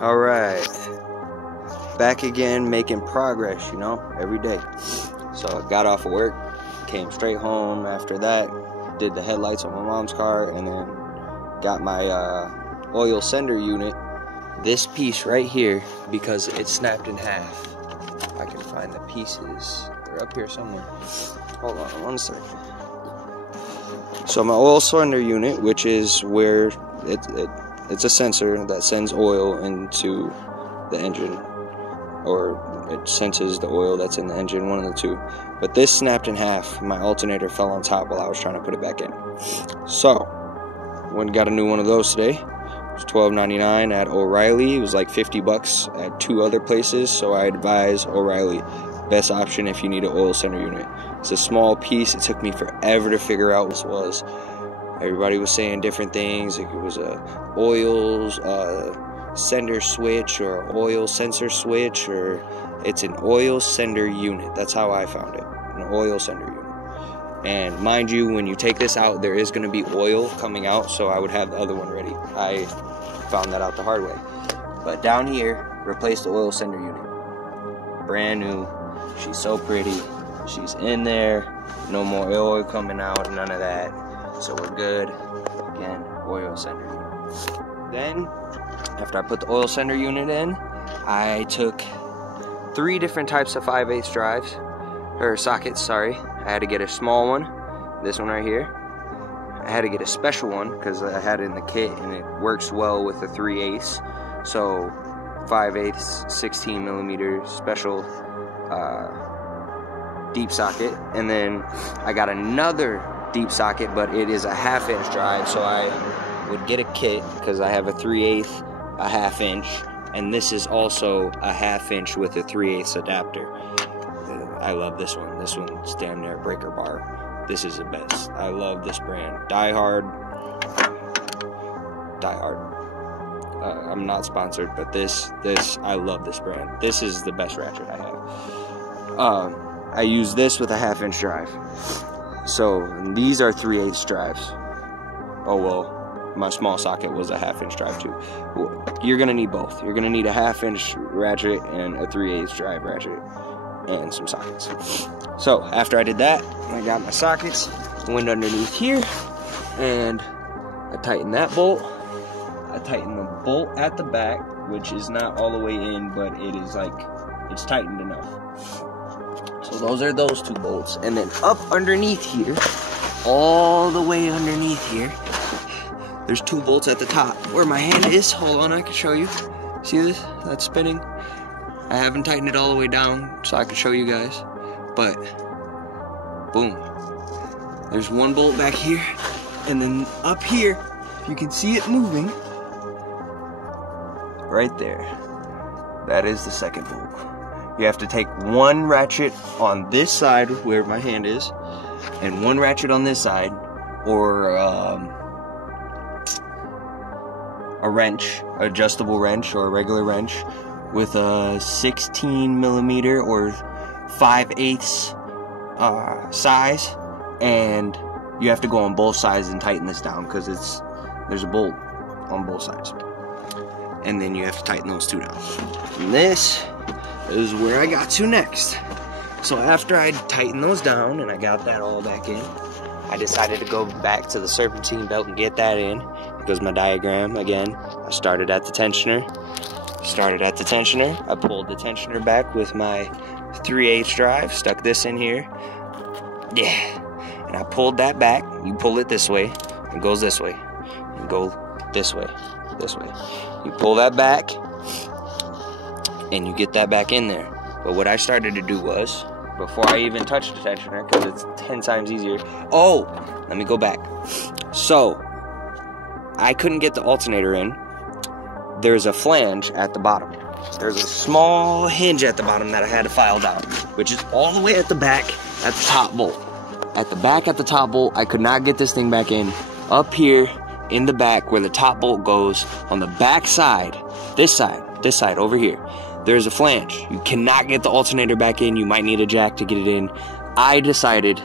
All right, back again, making progress, you know, every day. So I got off of work, came straight home. After that, did the headlights on my mom's car, and then got my oil sender unit. This piece right here, because it snapped in half. If I can find the pieces, they're up here somewhere. Hold on one second. So my oil sender unit, which is where it's a sensor that sends oil into the engine, or it senses the oil that's in the engine, one of the two. But this snapped in half. My alternator fell on top while I was trying to put it back in. So, went and got a new one of those today. It was $12.99 at O'Reilly. It was like $50 at 2 other places, so I advise O'Reilly. Best option if you need an oil sender unit. It's a small piece. It took me forever to figure out what this was. Everybody was saying different things. Like it was a oil sender switch or oil sensor switch, or it's an oil sender unit. That's how I found it, an oil sender unit. And mind you, when you take this out, there is going to be oil coming out, so I would have the other one ready. I found that out the hard way. But down here, replace the oil sender unit. Brand new. She's so pretty. She's in there. No more oil coming out, none of that. So we're good. Again, oil sender unit. Then, after I put the oil sender unit in, I took 3 different types of 5/8 drives, or sockets, sorry. I had to get a small one, this one right here. I had to get a special one because I had it in the kit and it works well with the 3/8. So 5/8, 16 millimeter special deep socket. And then I got another deep socket, but it is a 1/2 inch drive, so I would get a kit because I have a 3/8, a 1/2 inch, and this is also a 1/2 inch with a 3/8 adapter. I love this one. This one's damn near a breaker bar. This is the best. I love this brand. Die Hard. I'm not sponsored, but this I love this brand. This is the best ratchet I have. I use this with a 1/2 inch drive. So these are 3/8 drives. Oh well, my small socket was a 1/2 inch drive too. You're gonna need both. You're gonna need a 1/2 inch ratchet and a 3/8 drive ratchet and some sockets. So after I did that, I got my sockets, went underneath here, and I tightened that bolt. I tightened the bolt at the back, which is not all the way in, but it is like, it's tightened enough. So those are those 2 bolts. And then up underneath here, all the way underneath here, there's 2 bolts at the top where my hand is. Hold on, I can show you. See this? That's spinning. I haven't tightened it all the way down so I can show you guys. But, boom. There's 1 bolt back here. And then up here, you can see it moving. Right there. That is the second bolt. You have to take 1 ratchet on this side where my hand is, and 1 ratchet on this side, or a wrench, adjustable wrench or a regular wrench with a 16 millimeter or 5/8 size, and you have to go on both sides and tighten this down because there's a bolt on both sides, and then you have to tighten those 2 down. And this is where I got to next. So after I tightened those down and I got that all back in, I decided to go back to the serpentine belt and get that in. Because my diagram, again, I started at the tensioner. I pulled the tensioner back with my 3/8 drive, stuck this in here. Yeah. And I pulled that back. You pull it this way, it goes this way. You go this way, this way. You pull that back, and you get that back in there. But what I started to do was, before I even touched the tensioner, because it's 10 times easier. Oh, let me go back. So, I couldn't get the alternator in. There's a flange at the bottom. There's a small hinge at the bottom that I had to file down, which is all the way at the back at the top bolt. At the back at the top bolt, I could not get this thing back in. Up here in the back where the top bolt goes, on the back side, this side over here, there's a flange. You cannot get the alternator back in. You might need a jack to get it in. I decided,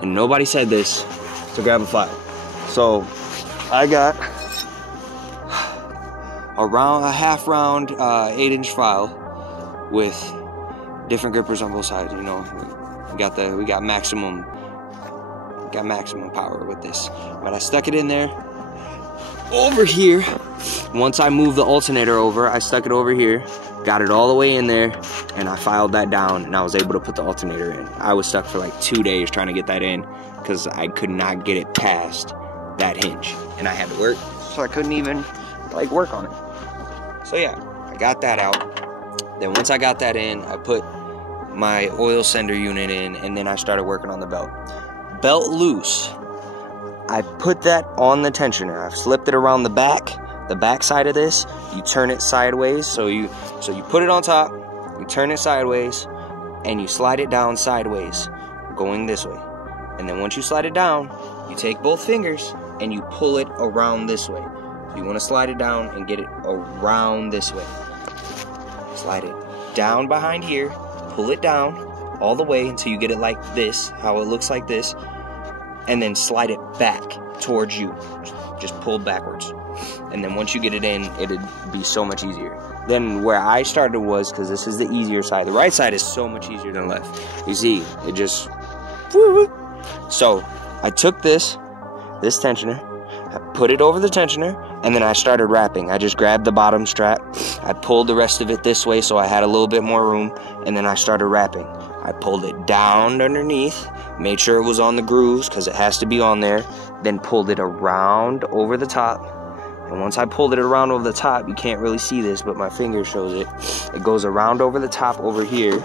and nobody said this, to grab a file. So I got a half round 8-inch file with different grippers on both sides. You know, we got maximum power with this. But I stuck it in there. Over here, once I moved the alternator over, I stuck it over here, got it all the way in there, and I filed that down, and I was able to put the alternator in. I was stuck for like 2 days trying to get that in because I could not get it past that hinge, and I had to work, so I couldn't even like work on it. So yeah, I got that out. Then once I got that in, I put my oil sender unit in, and then I started working on the belt. Belt loose. I put that on the tensioner. I've slipped it around the back side of this. You turn it sideways, so you put it on top, you turn it sideways, and you slide it down sideways, going this way. And then once you slide it down, you take both fingers and you pull it around this way. So you want to slide it down and get it around this way. Slide it down behind here, pull it down all the way until you get it like this, how it looks like this. And then slide it back towards you. Just pull backwards. And then once you get it in, it'd be so much easier. Then where I started was, because this is the easier side. The right side is so much easier than left. You see, it just... So, I took this tensioner, I put it over the tensioner, and then I started wrapping. I just grabbed the bottom strap, I pulled the rest of it this way so I had a little bit more room, and then I started wrapping. I pulled it down underneath, made sure it was on the grooves because it has to be on there, then pulled it around over the top. And once I pulled it around over the top, you can't really see this, but my finger shows it. It goes around over the top over here,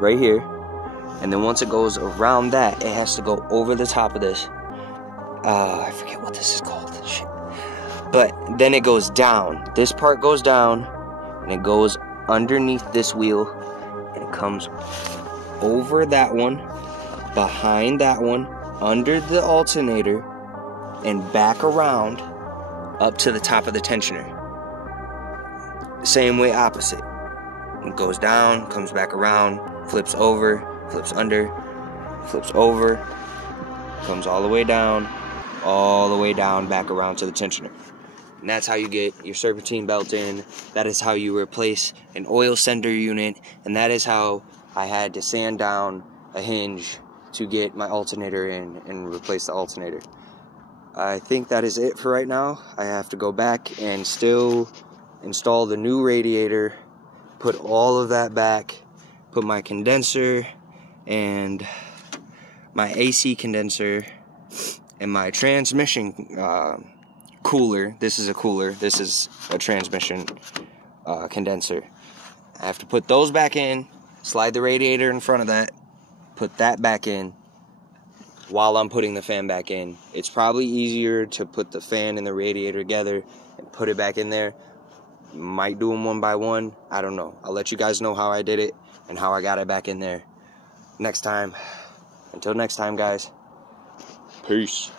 right here. And then once it goes around that, it has to go over the top of this. I forget what this is called. Shit. But then it goes down. This part goes down, and it goes underneath this wheel, and it comes over that one, behind that one, under the alternator, and back around up to the top of the tensioner. Same way opposite. It goes down, comes back around, flips over, flips under, flips over, comes all the way down, back around to the tensioner. And that's how you get your serpentine belt in. That is how you replace an oil sender unit. And that is how I had to sand down a hinge to get my alternator in and replace the alternator. I think that is it for right now. I have to go back and still install the new radiator, put all of that back, put my condenser and my AC condenser and my transmission cooler. This is a cooler. This is a transmission condenser. I have to put those back in, slide the radiator in front of that, put that back in while I'm putting the fan back in. It's probably easier to put the fan and the radiator together and put it back in there. Might do them one by one. I don't know. I'll let you guys know how I did it and how I got it back in there next time. Until next time, guys. Peace.